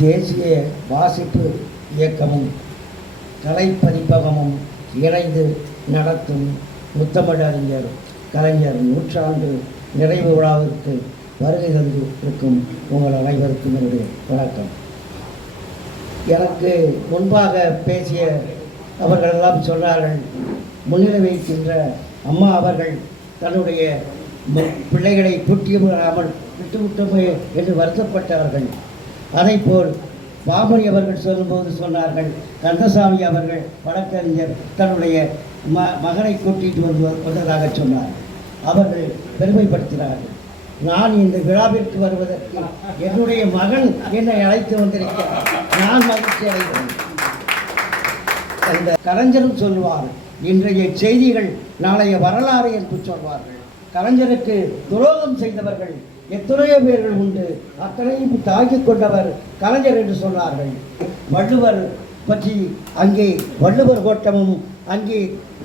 தேசிய வாசிப்பு இயக்கமும் கலைப்பதிப்பகமும் இணைந்து நடத்தும் முத்தமிழறிஞர் கலைஞர் நூற்றாண்டு நிறைவு விழாவிற்கு வருகை தந்து இருக்கும் உங்கள் அனைவருக்கும் என்னுடைய வணக்கம். எனக்கு முன்பாக பேசிய அவர்களெல்லாம் சொன்னார்கள் முன்னிலை வைக்கின்ற அம்மா அவர்கள் தன்னுடைய ம- பிள்ளைகளை புட்டியமிடாமல் விட்டுவிட்டோமே என்று வருத்தப்பட்டவர்கள். அதைப்போல் பாமணி அவர்கள் சொல்லும்போது சொன்னார்கள் கந்தசாமி அவர்கள் வழக்கறிஞர் தன்னுடைய ம மகனை கூட்டிட்டு வந்து வந்ததாக சொன்னார். அவர்கள் பெருமைப்படுத்தினார்கள். நான் இந்த விழாவிற்கு வருவதற்கு என்னுடைய மகன் என்னை அழைத்து வந்திருக்கிறார். நான் மகிழ்ச்சி அடைகிறேன். இந்த கலைஞரும் சொல்வார் இன்றைய செய்திகள் நாளைய வரலாறு என்று சொல்வார்கள். கலைஞருக்கு துரோகம் செய்தவர்கள் எத்தனையோ பேர்கள் உண்டு. அத்தனையும் தாக்கிக் கொண்டவர் கலைஞர் என்று சொன்னார்கள். வள்ளுவர் பற்றி அங்கே வள்ளுவர் கோட்டமும் அங்கே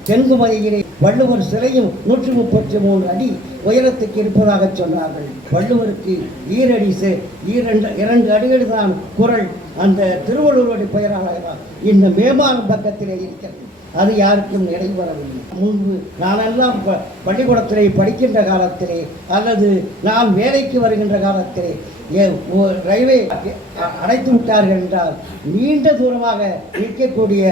தென்குமதியிலே வள்ளுவர் சிலையும் நூற்றி முப்பத்தி மூணு அடி உயரத்துக்கு இருப்பதாக சொன்னார்கள். வள்ளுவருக்கு ஈரடி சே ஈரண்டு இரண்டு அடிகள் தான் குரல். அந்த திருவள்ளுவருடைய பெயராக தான் இந்த மேமானம் பக்கத்திலே இருக்கிறது. அது யாருக்கும் நடைபெறவில்லை முன்பு நானெல்லாம் ப- பள்ளிக்கூடத்திலே படிக்கின்ற காலத்திலே அல்லது நான் வேலைக்கு வருகின்ற காலத்திலே ரயில்வே அடைத்து விட்டார்கள் என்றால் நீண்ட தூரமாக நிற்கக்கூடிய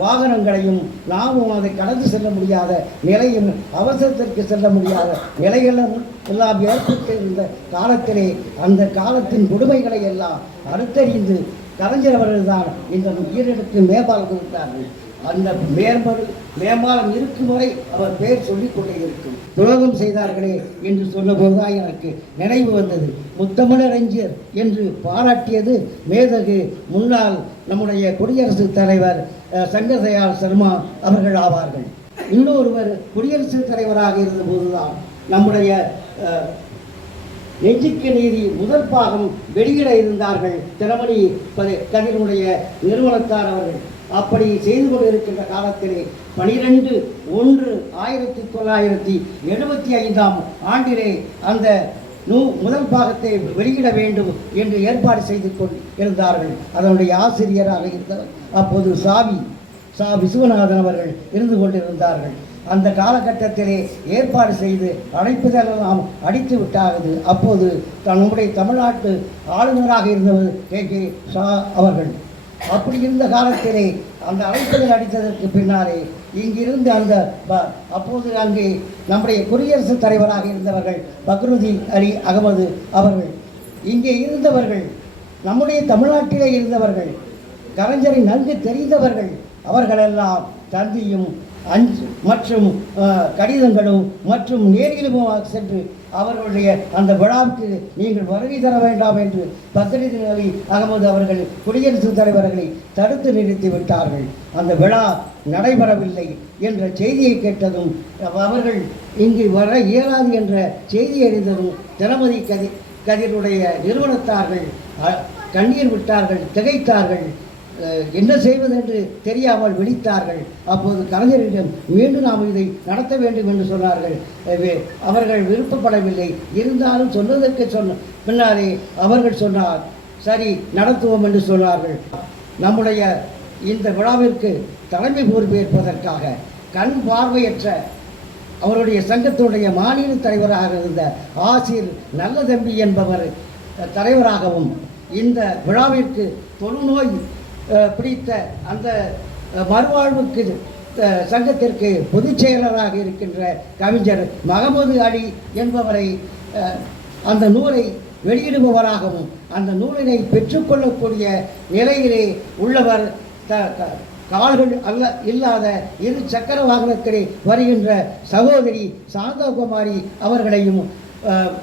வாகனங்களையும் நாமும் அதை கடந்து செல்ல முடியாத நிலையும் அவசரத்திற்கு செல்ல முடியாத நிலைகளும் எல்லாம் ஏற்பட்டிருந்த காலத்திலே அந்த காலத்தின் கொடுமைகளை எல்லாம் அடுத்தறிந்து கலைஞர் அவர்கள் தான் இந்த உயிரிழப்பு மேம்பால் கொடுத்தார்கள். அந்த மேம்பாடு மேம்பாலம் இருக்கும் வரை அவர் பெயர் சொல்லிக் கொண்டே இருக்கும். துரோகம் செய்தார்களே என்று சொன்னபோதுதான் எனக்கு நினைவு வந்தது. முத்தமிழறிஞர் என்று பாராட்டியது மேதகு. முன்னாள் நம்முடைய குடியரசுத் தலைவர் அஹ், சங்கர்தயாள் சர்மா அவர்கள் ஆவார்கள். இன்னொருவர் குடியரசுத் தலைவராக இருந்தபோதுதான் நம்முடைய நெஞ்சுக்கு நீதி முதல் பாகம் வெளியிட இருந்தார்கள். திறமணி பதி- நிறுவனத்தார் அவர்கள். அப்படி செய்து கொண்டிருக்கின்ற காலத்திலே பனிரெண்டு ஒன்று ஆயிரத்தி தொள்ளாயிரத்தி எழுபத்தி ஐந்தாம் ஆண்டிலே அந்த நூ முதல் பாகத்தை வெளியிட வேண்டும் என்று ஏற்பாடு செய்து கொண்டு இருந்தார்கள். அதனுடைய ஆசிரியராக இருந்தவர். அப்போது சாவி சா விஸ்வநாதன் அவர்கள் இருந்து கொண்டிருந்தார்கள். அந்த காலகட்டத்திலே ஏற்பாடு செய்து அழைப்புதலெல்லாம் அடித்து விட்டாகுது அப்போது தன்னுடைய நம்முடைய தமிழ்நாட்டு ஆளுநராக இருந்தவர் கே. கே. ஷா அவர்கள். அப்படி இருந்த காலத்திலே அந்த அழைப்புதல் அடித்ததற்கு பின்னாலே இங்கிருந்து அந்த ப- அப்போது அங்கே நம்முடைய குடியரசுத் தலைவராக இருந்தவர்கள் பக்ருதீன் அலி அகமது அவர்கள். இங்கே இருந்தவர்கள் நம்முடைய தமிழ்நாட்டிலே இருந்தவர்கள் கலைஞரை நன்கு தெரிந்தவர்கள் அவர்களெல்லாம் தந்தியும் அஞ்சு மற்றும் கடிதங்களும் மற்றும் நேரிலுமாக சென்று அவர்களுடைய அந்த விழாவுக்கு நீங்கள் வருகை தர வேண்டாம் என்று பத்திரிகை அகமது அவர்கள் குடியரசுத் தலைவர்களை தடுத்து நிறுத்தி விட்டார்கள். அந்த விழா நடைபெறவில்லை என்ற செய்தியை கேட்டதும் அவர்கள் இங்கு வர இயலாது என்ற செய்தி அறிந்ததும் தினமதி கதி கதிருடைய நிறுவனத்தார்கள் கண்ணீர் விட்டார்கள் திகைத்தார்கள். என்ன செய்வது என்று தெரியாமல் விழித்தார்கள். அப்போது கலைஞரிடம் மீண்டும் நாம் இதை நடத்த வேண்டும் என்று சொன்னார்கள். அவர்கள் விருப்பப்படவில்லை. இருந்தாலும் சொன்னதற்கு சொன்ன பின்னாலே அவர்கள் சொன்னார் சரி நடத்துவோம் என்று சொன்னார்கள். நம்முடைய இந்த விழாவிற்கு தலைமை பொறுப்பேற்பதற்காக கண் பார்வையற்ற அவருடைய சங்கத்தினுடைய மாநில தலைவராக இருந்த ஆசிர் நல்லதம்பி என்பவர் தலைவராகவும் இந்த விழாவிற்கு தொழுநோய் பிடித்த அந்த மறுவாழ்வுக்கு சங்கத்திற்கு பொதுச் செயலராக இருக்கின்ற கவிஞர் மகமது அலி என்பவரை அந்த நூலை வெளியிடுபவராகவும் அந்த நூலினை பெற்றுக்கொள்ளக்கூடிய நிலையிலே உள்ளவர் த கால்கள் அல்ல இல்லாத இரு சக்கர வாகனத்திலே வருகின்ற சகோதரி சாந்தகுமாரி அவர்களையும்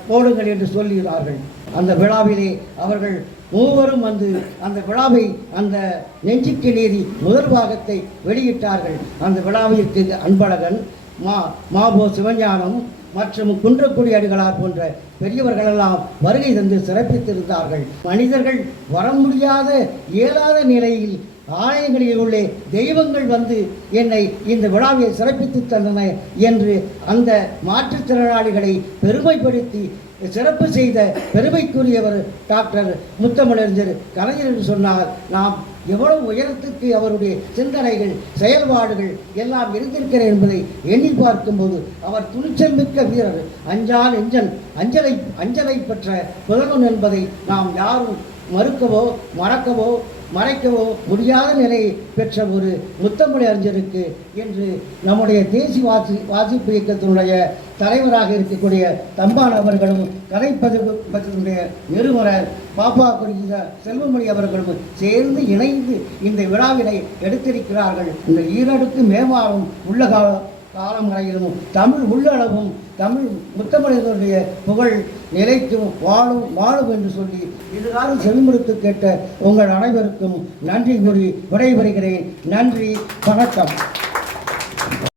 போடுங்கள் என்று சொல்லுகிறார்கள் அந்த விழாவிலே அவர்கள் மூவரும் வந்து அந்த விழாவை அந்த நெஞ்சுக்கு நீதி முதல் பாகத்தை வெளியிட்டார்கள். அந்த விழாவிற்கு அன்பழகன் மா மாபோ சிவஞானம் மற்றும் குன்றக்குடி அடிகளார் போன்ற பெரியவர்களெல்லாம் வருகை தந்து சிறப்பித்திருந்தார்கள். மனிதர்கள் வர முடியாத இயலாத நிலையில் ஆலயங்களில் உள்ளே தெய்வங்கள் வந்து என்னை இந்த விழாவை சிறப்பித்து தந்தன என்று அந்த மாற்றுத்திறனாளிகளை பெருமைப்படுத்தி சிறப்பு செய்த பெருமைக்குரியவர் டாக்டர் முத்தமிழறிஞர் கலைஞர் என்று சொன்னால் நாம் எவ்வளவு உயரத்துக்கு அவருடைய சிந்தனைகள் செயல்பாடுகள் எல்லாம் இருந்திருக்கிறது என்பதை எண்ணி பார்க்கும்போது அவர் துணிச்சல் மிக்க வீரர். அஞ்சால் எஞ்சன் அஞ்சலை அஞ்சலை பெற்ற புதல்வன் என்பதை நாம் யாரும் மறுக்கவோ மறக்கவோ மறைக்கவோ முடியாத நிலை பெற்ற ஒரு முத்தமிழ் அறிஞருக்கு என்று நம்முடைய தேசிய வாசி வாசிப்பு இயக்கத்தினுடைய தலைவராக இருக்கக்கூடிய தம்பான் அவர்களும் கலைப்பதிவுடைய நிறுவனர் பாப்பா குறித்த செல்வமணி அவர்களும் சேர்ந்து இணைந்து இந்த விழாவினை எடுத்திருக்கிறார்கள். இந்த ஈரடுக்கு மேம்பாலும் உள்ள கால காலம் வரையிலும் தமிழ் உள்ளளவும் தமிழ் முத்தமிழர்களுடைய புகழ் நிலைக்கும் வாழும் வாழும் என்று சொல்லி இதுகாலம் செவிமடுத்து கேட்ட உங்கள் அனைவருக்கும் நன்றி கூறி விடைபெறுகிறேன். நன்றி வணக்கம்.